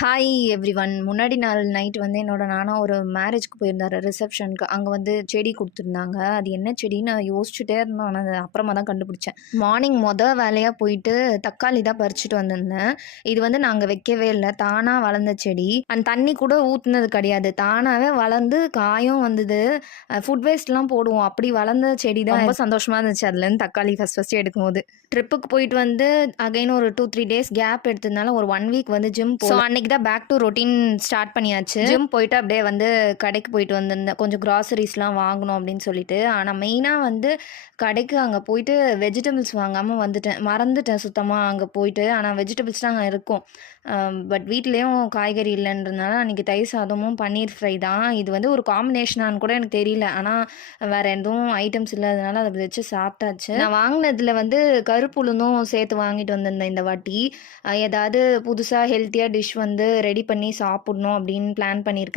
Hi everyone. முன்னாடி நாள் night வந்து என்னோட நானா ஒரு மேரேஜ்க்கு போயிருந்தாரு ரிசப்ஷனுக்கு. அங்கே வந்து செடி கொடுத்துருந்தாங்க. அது என்ன செடின்னு நான் யோசிச்சுட்டே இருந்தேன். ஆனால் அது அப்புறமா தான் கண்டுபிடிச்சேன். மார்னிங் வேலையாக போயிட்டு தக்காளி தான் பறிச்சுட்டு வந்திருந்தேன். இது வந்து நாங்கள் வைக்கவே இல்லை, தானாக வளர்ந்த செடி. அந்த தண்ணி கூட ஊற்றுனது கிடையாது, தானாகவே வளர்ந்து காயும் வந்தது. ஃபுட் வேஸ்ட்லாம் போடுவோம், அப்படி வளர்ந்த செடி தான். ரொம்ப சந்தோஷமாக இருந்துச்சு அதுலேருந்து தக்காளி ஃபஸ்ட்டு எடுக்கும்போது. ட்ரிப்புக்கு போயிட்டு வந்து அகைன் ஒரு 2-3 டேஸ் கேப் எடுத்ததுனால ஒரு 1 வீக் வந்து ஜிம் ஸோ அன்னைக்கு தான் பேக் டு ரொட்டீன் ஸ்டார்ட் பண்ணியாச்சு. ஜிம் போயிட்டு அப்படியே வந்து கடைக்கு போயிட்டு வந்திருந்தேன், கொஞ்சம் கிராசரிஸ்லாம் வாங்கணும் அப்படின்னு சொல்லிட்டு. ஆனால் மெயினாக வந்து கடைக்கு அங்கே போயிட்டு வெஜிடபிள்ஸ் வாங்காமல் மறந்துட்டேன் சுத்தமாக அங்கே போயிட்டு. ஆனால் வெஜிடபிள்ஸ் தான் அங்கே இருக்கும். பட் வீட்லேயும் காய்கறி இல்லைன்றதுனால அன்றைக்கி தயிர் சாதமும் பன்னீர் ஃப்ரை தான். இது வந்து ஒரு காம்பினேஷனானு கூட எனக்கு தெரியல, ஆனால் வேறு எதுவும் ஐட்டம்ஸ் இல்லாததுனால அதை வச்சு சாப்பிட்டாச்சு. நான் வாங்கினதில் வந்து கருப்பு உளுந்தும் சேர்த்து வாங்கிட்டு வந்திருந்தேன் இந்த வாட்டி. ஏதாவது புதுசாக ஹெல்த்தியாக டிஷ் வந்து ரெடி பண்ணி சாப்பிட்ணும் அப்படின்னு பிளான் பண்ணியிருக்கேன்.